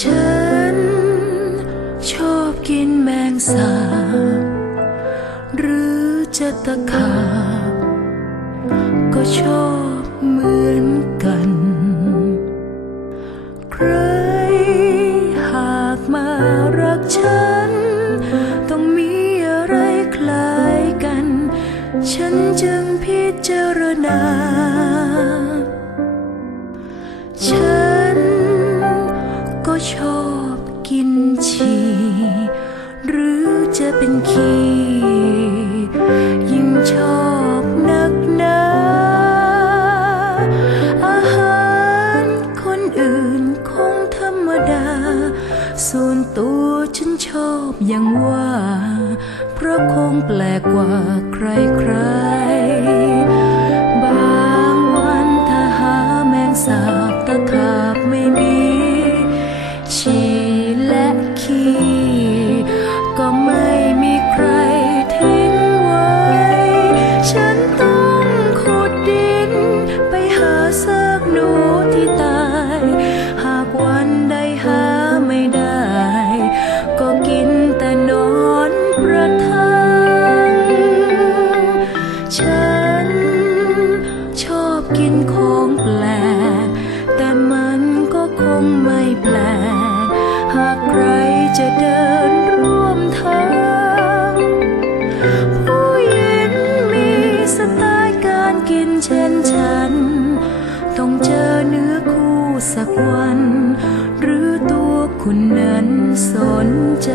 ฉันชอบกินแมงสาหรือจะตะขาก็ชอบเหมือนกัน ใครหากมารักฉัน ต้องมีอะไรคล้ายกัน ฉันจึงพิจารณา อบกินฉี่หรือจะเป็นขี้ยิ่งชอบนักหนาอาหารคนอื่นคงธรรมดา ส่วนตัวฉันชอบอย่างว่า เพราะคงแปลกกว่าใครๆ ซากหนูที่ตาย หากวันใดหาไม่ได้ ก็กินแต่นอนประทัง ฉันชอบกินของแปลก แต่มันก็คงไม่แปลก หากใครจะเดินร่วมทาง วัน หรือตัวคุณนั้นสนใจ